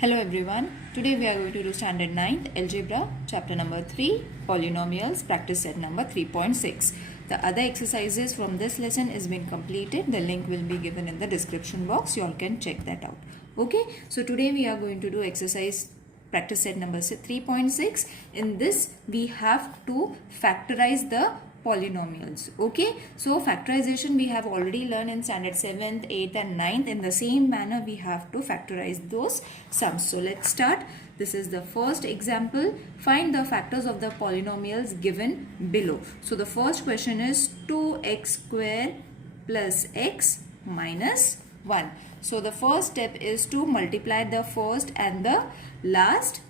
Hello everyone. Today we are going to do standard 9th algebra chapter number 3 polynomials practice set number 3.6. The other exercises from this lesson is been completed. The link will be given in the description box. You all can check that out. Okay. So today we are going to do exercise practice set number 3.6. In this we have to factorize the polynomials. Okay, so factorization we have already learned in standard 7th, 8th and 9th. In the same manner we have to factorize those sums. So let's start. This is the first example. Find the factors of the polynomials given below. So the first question is 2x square plus x minus 1. So the first step is to multiply the first and the last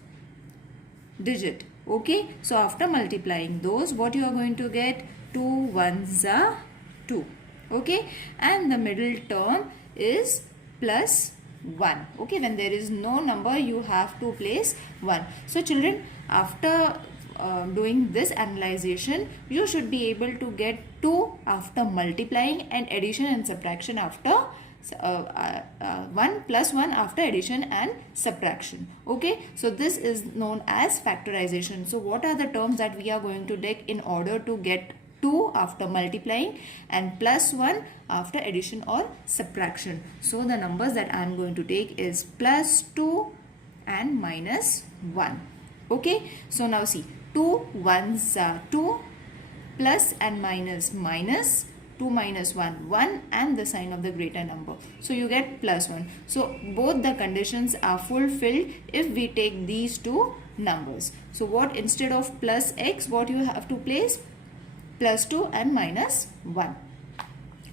digit. Okay, so after multiplying those, what you are going to get? 2 ones are 2. Okay, and the middle term is plus 1. Okay, when there is no number, you have to place 1. So children, after doing this analyzation, you should be able to get 2 after multiplying and addition and subtraction after 1 plus 1 after addition and subtraction. Okay, so this is known as factorization. So what are the terms that we are going to take in order to get 2 after multiplying and plus 1 after addition or subtraction? So the numbers that I am going to take is plus 2 and minus 1. Okay, so now see, 2 ones are 2, plus and minus minus, 2 minus 1, 1 and the sign of the greater number. So you get plus 1. So both the conditions are fulfilled if we take these two numbers. So what, instead of plus x, what you have to place? Plus 2 and minus 1.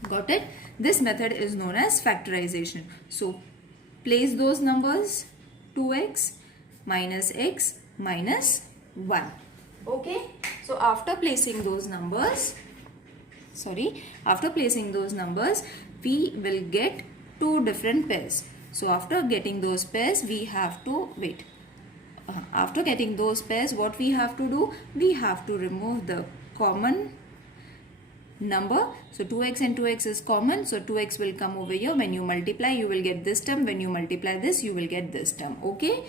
Got it? This method is known as factorization. So place those numbers, 2x minus x minus 1. Okay. So after placing those numbers, we will get two different pairs. So after getting those pairs, we have to wait. After getting those pairs, what we have to do? We have to remove the common number. So 2x and 2x is common. So 2x will come over here. When you multiply, you will get this term. When you multiply this, you will get this term. Okay.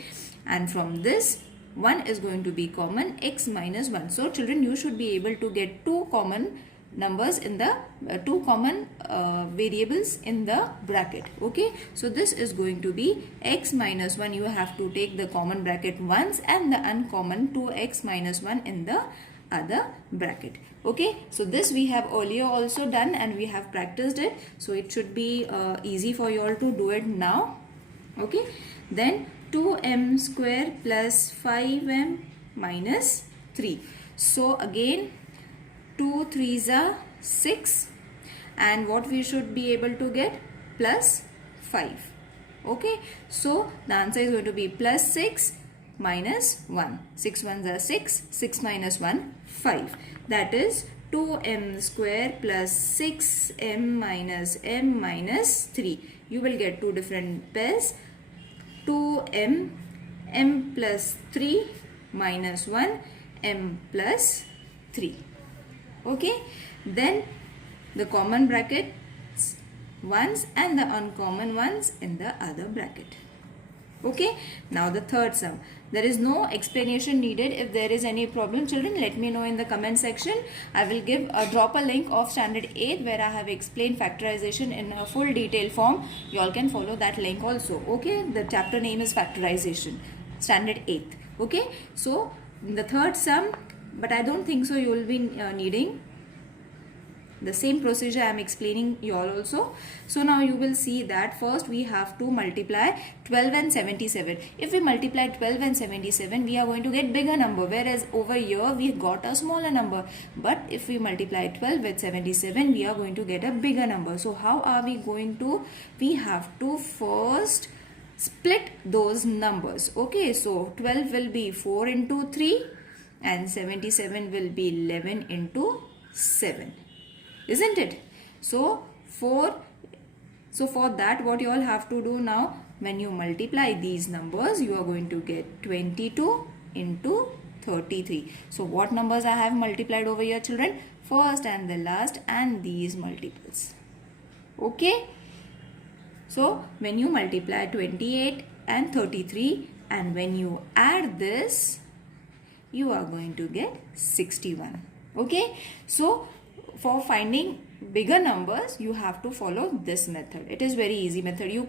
And from this, 1 is going to be common, x minus 1. So children, you should be able to get two common numbers in the two common variables in the bracket. Okay, so this is going to be x minus 1. You have to take the common bracket once and the uncommon 2x minus 1 in the other bracket. Okay, so this we have earlier also done and we have practiced it, so it should be easy for you all to do it now. Okay, then 2m square plus 5m minus 3. So again, 2 3s are 6 and what we should be able to get? Plus 5. Okay, so the answer is going to be plus 6 minus 1. 6 ones are 6. 6 minus 1, 5. That is 2m square plus 6m minus m minus 3. You will get two different pairs. 2m, m plus 3 minus 1, m plus 3. Okay, then the common brackets ones and the uncommon ones in the other bracket. Okay, now the third sum. There is no explanation needed. If there is any problem, children, let me know in the comment section. I will drop a link of standard 8 where I have explained factorization in a full detail form. You all can follow that link also. Okay, the chapter name is factorization, standard 8. Okay, so the third sum, but I don't think so you will be needing the same procedure I am explaining you all also. So now you will see that first we have to multiply 12 and 77. If we multiply 12 and 77, we are going to get bigger number, whereas over here we got a smaller number. But if we multiply 12 with 77, we are going to get a bigger number. So how are we going to? We have to first split those numbers. Okay, so 12 will be 4 into 3 and 77 will be 11 into 7. Isn't it? So for that, what you all have to do now, when you multiply these numbers, you are going to get 22 into 33. So what numbers I have multiplied over here, children? First and the last and these multiples. Okay, So when you multiply 28 and 33, and when you add this, you are going to get 61. Okay, so for finding bigger numbers, you have to follow this method. It is very easy method. You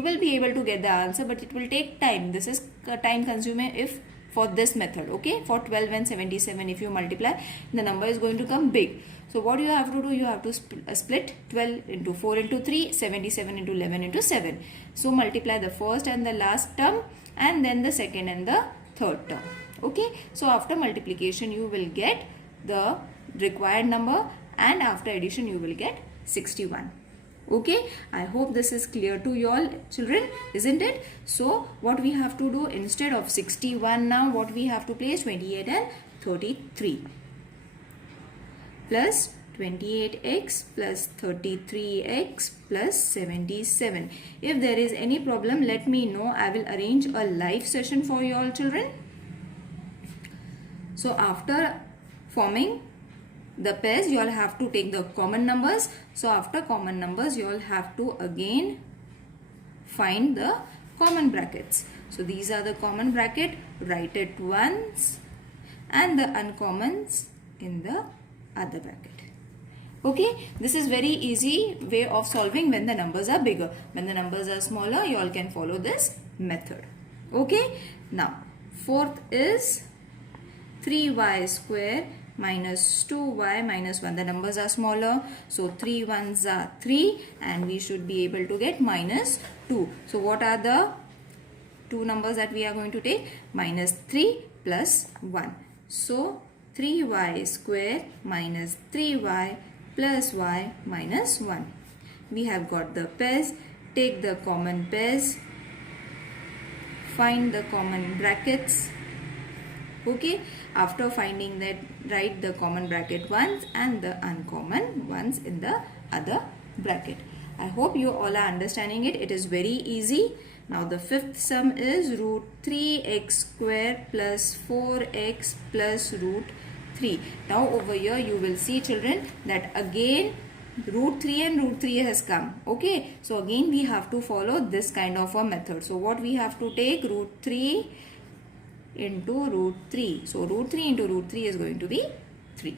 will be able to get the answer, but it will take time. This is time consuming if for this method. Okay, for 12 and 77, if you multiply, the number is going to come big. So what you have to do, you have to split 12 into 4 into 3, 77 into 11 into 7. So multiply the first and the last term, and then the second and the third term. Okay, so after multiplication you will get the required number, and after addition you will get 61. Okay, I hope this is clear to you all children, isn't it? So what we have to do, instead of 61 now, what we have to place 28 and 33 plus 28x plus 33x plus 77. If there is any problem, let me know. I will arrange a live session for you all children. So after forming the pairs, you all have to take the common numbers. So after common numbers, you all have to again find the common brackets. So these are the common bracket. Write it once, and the uncommons in the other bracket. Okay, this is very easy way of solving when the numbers are bigger. When the numbers are smaller, you all can follow this method. Okay, now fourth is 3y square minus 2y minus 1. The numbers are smaller, so 3 ones are 3, and we should be able to get minus 2. So what are the two numbers that we are going to take? Minus 3 plus 1. So 3y square minus 3y plus y minus 1. We have got the pairs. Take the common pairs. Find the common brackets. Okay, after finding that, write the common bracket once and the uncommon ones in the other bracket. I hope you all are understanding it. It is very easy. Now the fifth sum is root 3x square plus 4x plus root 3. Now over here you will see children that again root 3 and root 3 has come. Okay, so again we have to follow this kind of a method. So what we have to take, root 3 into root 3. So root 3 into root 3 is going to be 3,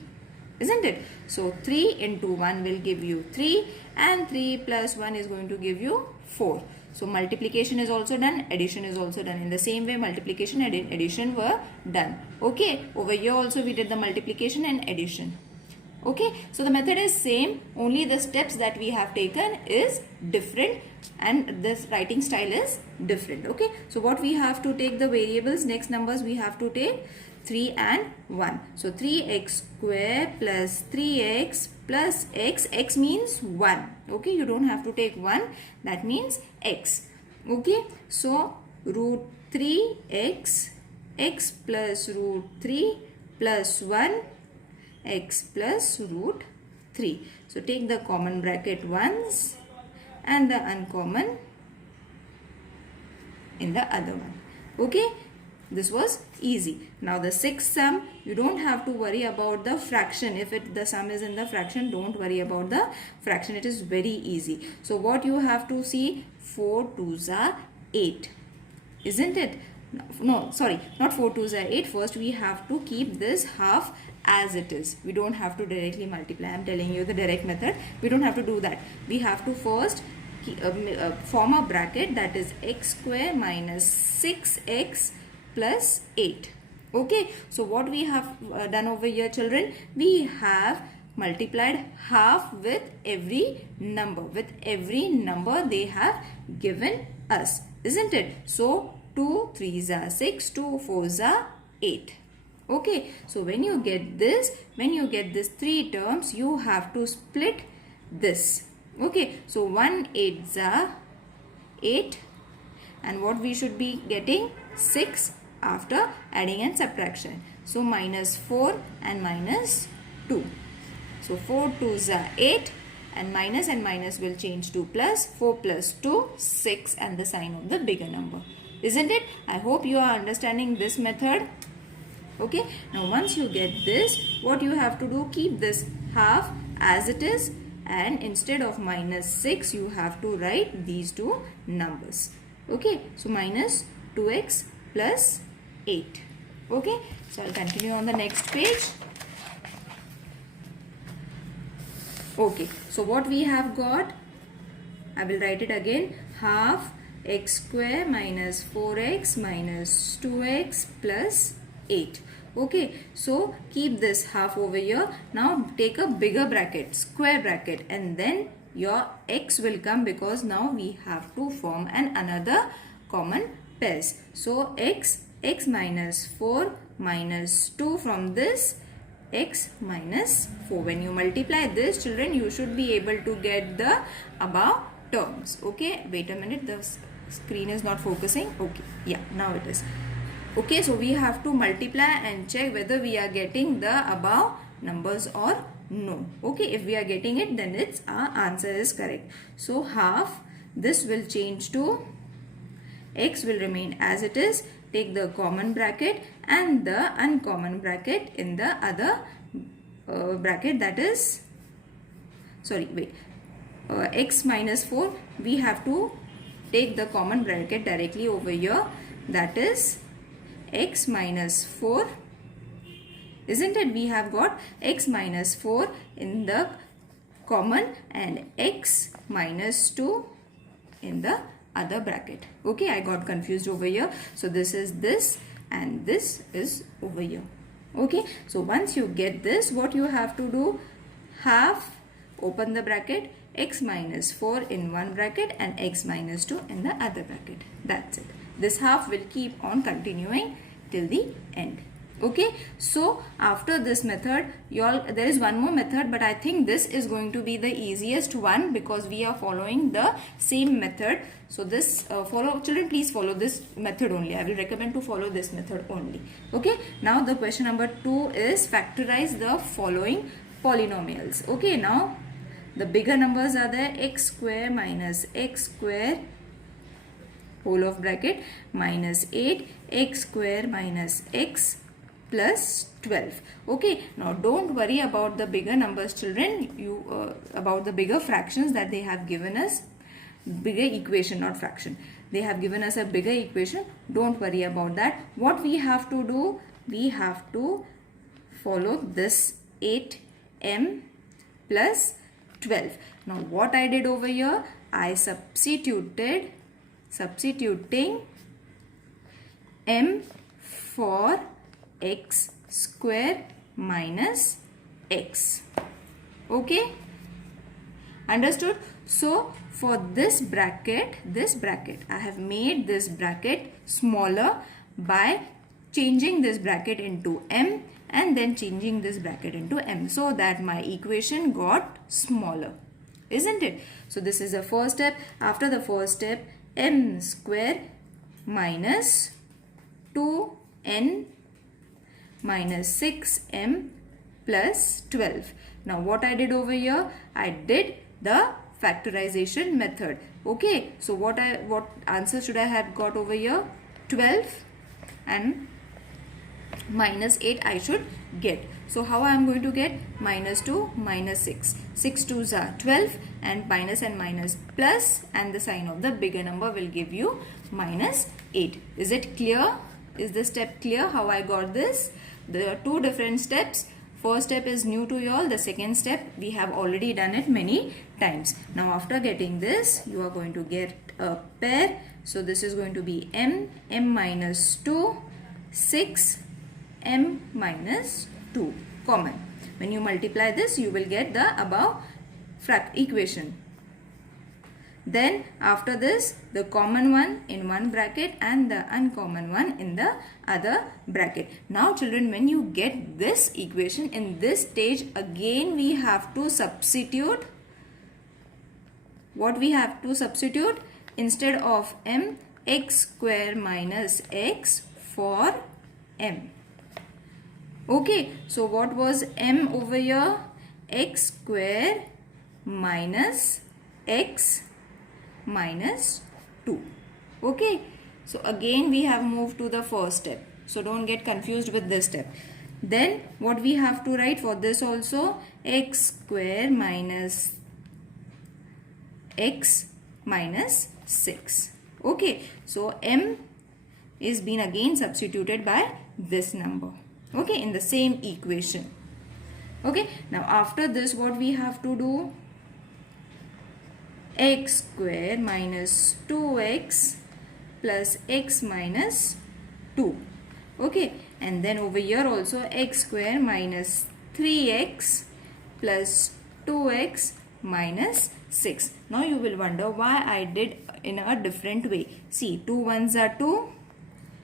isn't it? So 3 into 1 will give you 3, and 3 plus 1 is going to give you 4. So multiplication is also done, addition is also done. In the same way, multiplication and addition were done. Okay, over here also we did the multiplication and addition. Okay, so the method is same, only the steps that we have taken is different, and this writing style is different. Okay, so what we have to take the variables, next numbers we have to take 3 and 1. So 3x square plus 3x plus x. X means 1. Okay, you don't have to take 1. That means x. Okay, so root 3x, x plus root 3 plus 1, x plus root 3. So take the common bracket once and the uncommon in the other one. Okay, this was easy. Now the sixth sum, you don't have to worry about the fraction. If the sum is in the fraction, don't worry about the fraction. It is very easy. So what you have to see, 4 2s are 8, isn't it? No, sorry, not 4 2s are 8. First we have to keep this half as it is. We don't have to directly multiply. I am telling you the direct method. We don't have to do that. We have to first form a bracket, that is x square minus 6x plus 8. Okay, so what we have done over here children, we have multiplied half with every number. With every number they have given us, isn't it? So 2 3s are 6, 2 4s are 8. Okay, so when you get this 3 terms, you have to split this. Okay, so 1 8s are 8, and what we should be getting, 6 after adding and subtraction. So minus 4 and minus 2. So 4 2s are 8, and minus will change to plus. 4 plus 2, 6, and the sign of the bigger number, isn't it? I hope you are understanding this method. Okay, now once you get this, what you have to do, keep this half as it is, and instead of minus 6 you have to write these two numbers. Okay, so minus 2x plus 8. Okay, so I'll continue on the next page. Okay, so what we have got, I will write it again, half x square minus 4x minus 2x plus 8. Okay, so keep this half over here. Now take a bigger bracket, square bracket, and then your x will come, because now we have to form another common pairs. So x minus 4 minus 2, from this x minus 4. When you multiply this, children, you should be able to get the above terms. Okay, wait a minute, the screen is not focusing. Okay, yeah, now it is. Okay, so we have to multiply and check whether we are getting the above numbers or no. Okay, if we are getting it, then it's our answer is correct. So half, this will change to, x will remain as it is. Take the common bracket and the uncommon bracket in the other bracket, that is, sorry, wait, x minus 4, we have to take the common bracket directly over here, that is x minus 4, isn't it? We have got x minus 4 in the common and x minus 2 in the other bracket. Okay, I got confused over here. So this is this and this is over here. Okay, so once you get this, what you have to do, half, open the bracket, x minus 4 in one bracket and x minus 2 in the other bracket. That's it. This half will keep on continuing till the end. Okay, so after this method, there is one more method, but I think this is going to be the easiest one, because we are following the same method. So this children, please follow this method only. I will recommend to follow this method only. Okay, now the question number 2 is factorize the following polynomials. Okay, now the bigger numbers are there, x square minus x square whole of bracket minus 8, x square minus x plus 12. Okay, now don't worry about the bigger numbers, children. About the bigger fractions that they have given us, bigger equation, not fraction. They have given us a bigger equation. Don't worry about that. What we have to do, we have to follow this 8m plus 12. Now what I did over here, I substituting m for x square minus x. Okay, understood? So for this bracket, I have made this bracket smaller by changing this bracket into m and then changing this bracket into m, so that my equation got smaller, isn't it? So this is the first step. After the first step, m square minus 2n minus 6m plus 12. Now what I did over here, I did the factorization method. Okay, so what answer should I have got over here? 12 and minus 8 I should get. So how I am going to get? Minus 2 minus 6. 6 2s are 12, and minus plus, and the sign of the bigger number will give you minus 8. Is it clear? Is this step clear how I got this? There are two different steps. First step is new to you all. The second step, we have already done it many times. Now after getting this, you are going to get a pair. So this is going to be m minus 2, 6, m minus 2 common. When you multiply this, you will get the above equation. Then after this, the common one in one bracket and the uncommon one in the other bracket. Now children, when you get this equation in this stage, again we have to substitute. What we have to substitute? Instead of m, x square minus x for m. Okay, so what was m over here? X square minus x minus 2. Okay, so again we have moved to the first step. So don't get confused with this step. Then what we have to write for this also? X square minus x minus 6. Okay, so m is being again substituted by this number. Okay, in the same equation. Okay, now after this what we have to do? X square minus 2x plus x minus 2. Okay, and then over here also x square minus 3x plus 2x minus 6. Now you will wonder why I did in a different way. See, 2 ones are 2.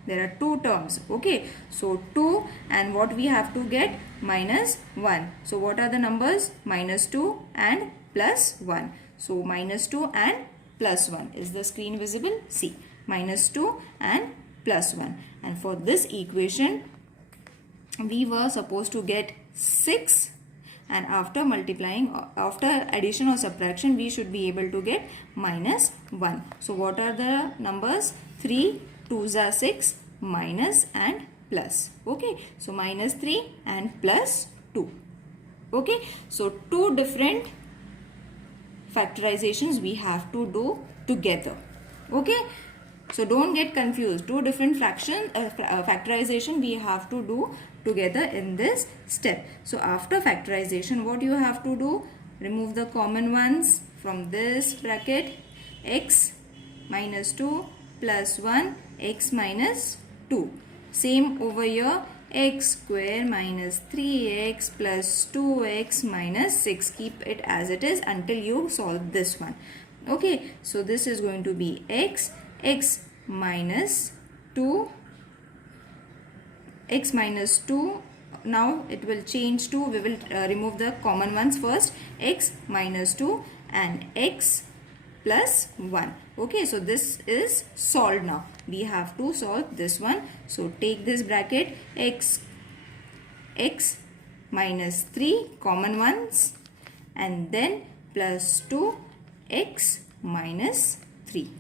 There are 2 terms. Okay, so 2 and what we have to get? Minus 1. So what are the numbers? Minus 2 and plus 1. So minus 2 and plus 1. Is the screen visible? See, minus 2 and plus 1. And for this equation, we were supposed to get 6. And after multiplying, after addition or subtraction, we should be able to get minus 1. So what are the numbers? 3, 2s are 6, minus and plus. Okay, so minus 3 and plus 2. Okay, so 2 different factorizations we have to do together. Okay, so don't get confused. 2 different factorization we have to do together in this step. So after factorization, what you have to do? Remove the common ones from this bracket. X minus 2 plus 1, x minus 2. Same over here. X square minus 3x plus 2x minus 6. Keep it as it is until you solve this one. Okay, so this is going to be x minus 2. X minus 2. Now it will change to, we will remove the common ones first. X minus 2 and x plus 1. Okay, so this is solved now. We have to solve this one. So take this bracket, x minus 3 common ones and then plus 2 x minus 3.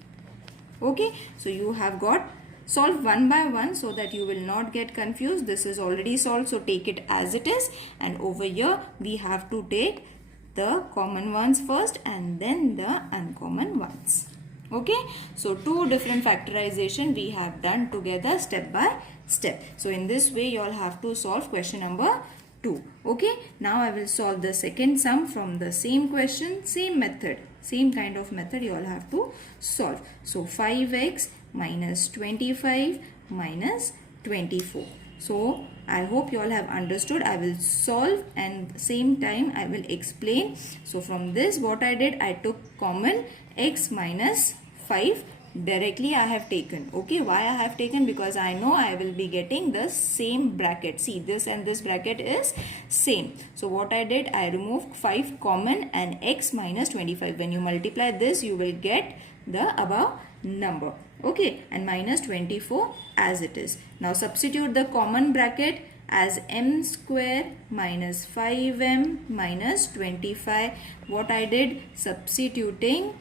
Okay, so you have got solve one by one so that you will not get confused. This is already solved, so take it as it is. And over here we have to take the common ones first and then the uncommon ones. Okay, so 2 different factorization we have done together step by step. So in this way you all have to solve question number 2. Okay, now I will solve the second sum from the same question, same method, same kind of method you all have to solve. So 5x minus 25 minus 24. So I hope you all have understood. I will solve and same time I will explain. So from this what I did, I took common x minus 5 directly I have taken. Okay, why I have taken? Because I know I will be getting the same bracket. See, this and this bracket is same. So what I did, I removed 5 common and x minus 25. When you multiply this, you will get the above number. Okay, and minus 24 as it is. Now substitute the common bracket as m square minus 5m minus 25. What I did, substituting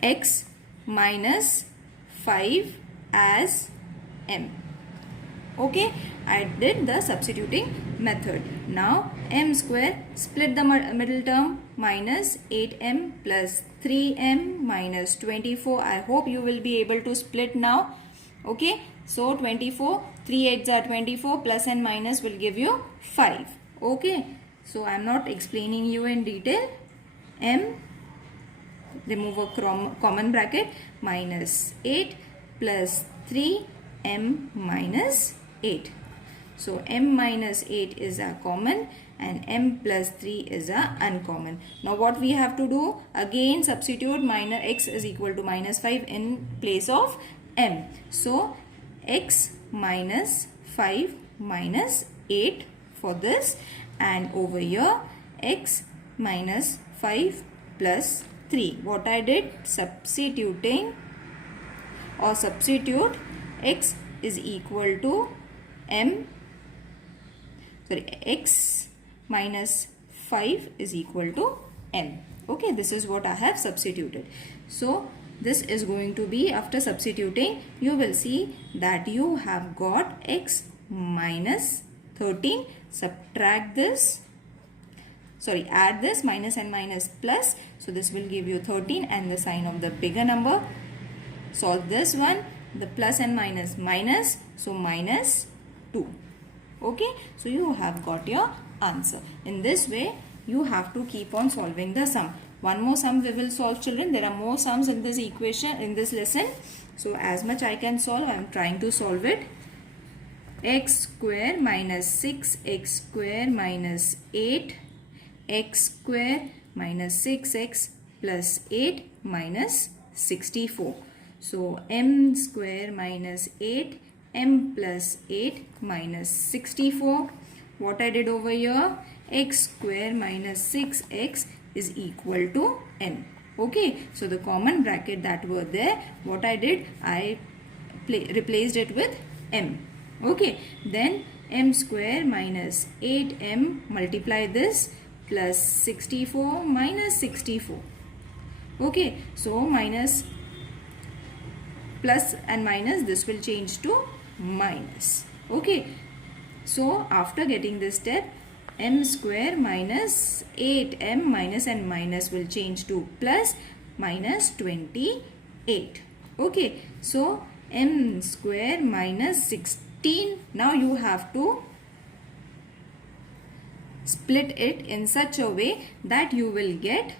x minus 5 as m. Okay, I did the substituting method. Now m square, split the middle term, minus 8m plus 3m minus 24. I hope you will be able to split now. Okay, so 24, 3 8s are 24, plus and minus will give you 5. Okay, so I am not explaining you in detail. M, remove a common bracket, minus 8 plus 3m minus 8. So m minus 8 is a common and m plus 3 is a uncommon. Now what we have to do, again substitute minus x is equal to minus 5 in place of m. So x minus 5 minus 8 for this, and over here x minus 5 plus 3. What I did, substituting or substitute x is equal to x minus 5 is equal to m. Okay, this is what I have substituted. So this is going to be, after substituting, you will see that you have got x minus 13. Subtract this sorry, add this minus and minus plus. So this will give you 13 and the sign of the bigger number. Solve this one, the plus and minus minus, so minus 2. Okay, so you have got your answer. In this way, you have to keep on solving the sum. One more sum we will solve, children. There are more sums in this equation, in this lesson. So as much I can solve, I am trying to solve it. X square minus 6x square minus 8, x square minus 6x plus 8 minus 64. So m square minus 8, m plus 8 minus 64. What I did over here, x square minus 6x is equal to m. Okay, so the common bracket that were there, what I did, I replaced it with m. Okay, then m square minus 8m, multiply this, plus 64 minus 64. Okay, so minus, plus and minus, this will change to minus. Okay, so after getting this step, m square minus 8m minus and minus will change to plus, minus 28. Okay, so m square minus 16. Now you have to split it in such a way that you will get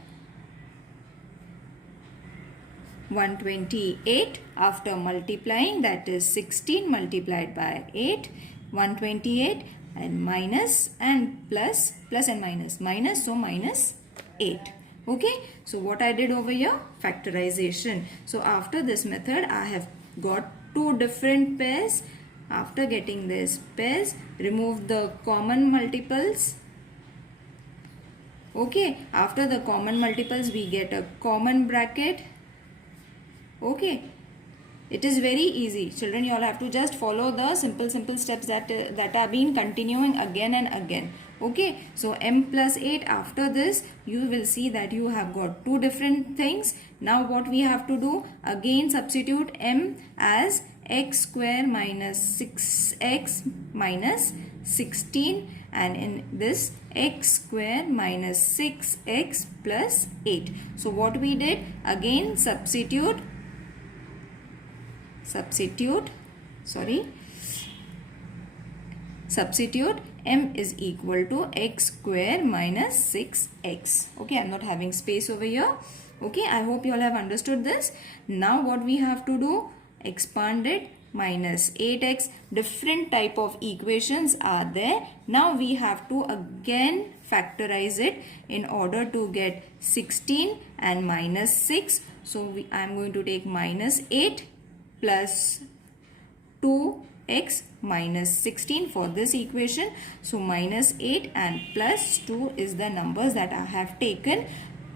128 after multiplying, that is 16 multiplied by 8, 128 and minus and plus, plus and minus, minus, so minus 8. Okay, so what I did over here, factorization. So after this method, I have got two different pairs. After getting this pairs, remove the common multiples. Okay, after the common multiples, we get a common bracket. Okay, it is very easy. Children, you all have to just follow the simple steps that are being continuing again and again. Okay, so m plus 8, after this you will see that you have got two different things. Now what we have to do, again substitute m as x square minus 6x minus 16, and in this x square minus 6x plus 8. So what we did, again substitute m is equal to x square minus 6x. Okay, I am not having space over here. Okay, I hope you all have understood this. Now what we have to do, expand it, minus 8x. Different type of equations are there. Now we have to again factorize it in order to get 16 and minus 6. So I am going to take minus 8 plus 2x minus 16 for this equation. So minus 8 and plus 2 is the numbers that I have taken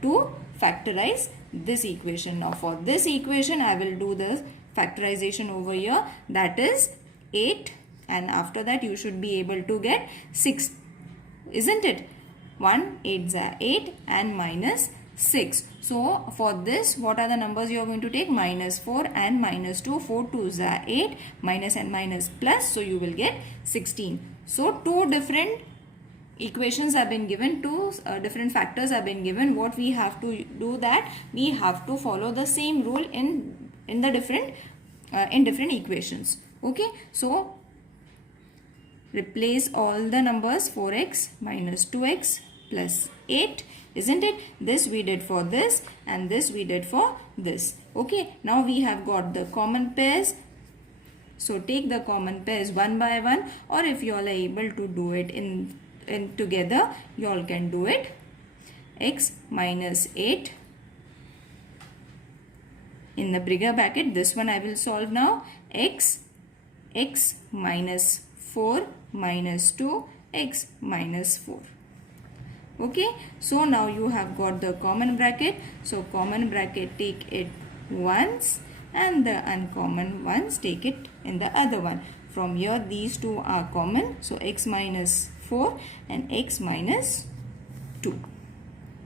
to factorize this equation. Now for this equation, I will do the factorization over here, that is 8, and after that you should be able to get 6, isn't it? 1 8s are 8 and minus 6. So for this, what are the numbers you are going to take? Minus 4 and minus 2. 4 2s are 8, minus and minus plus, so you will get 16. So two different equations have been given, two different factors have been given. What we have to do, that we have to follow the same rule in the different equations. Okay, so replace all the numbers, 4x minus 2x plus 8, isn't it? This we did for this and this we did for this. Okay, now we have got the common pairs. So take the common pairs one by one, or if you all are able to do it in together, you all can do it. X minus 8 in the bigger bracket, this one I will solve now. X minus 4 minus 2, x minus 4. Okay, so now you have got the common bracket. So common bracket, take it once, and the uncommon ones take it in the other one. From here these two are common, so x minus 4 and x minus 2.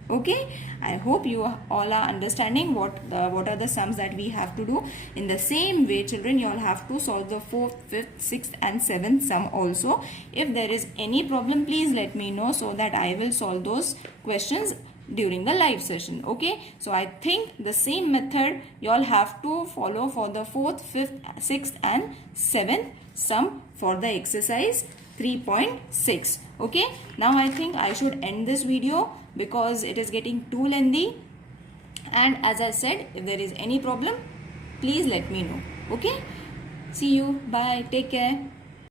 Okay, I hope you all are understanding what are the sums that we have to do. In the same way, children, you all have to solve the 4th, 5th, 6th and 7th sum also. If there is any problem, please let me know so that I will solve those questions during the live session. Okay, so I think the same method you all have to follow for the 4th, 5th, 6th and 7th sum for the exercise 3.6. Okay, now I think I should end this video because it is getting too lengthy, and as I said, if there is any problem, please let me know. Okay, see you, bye, take care.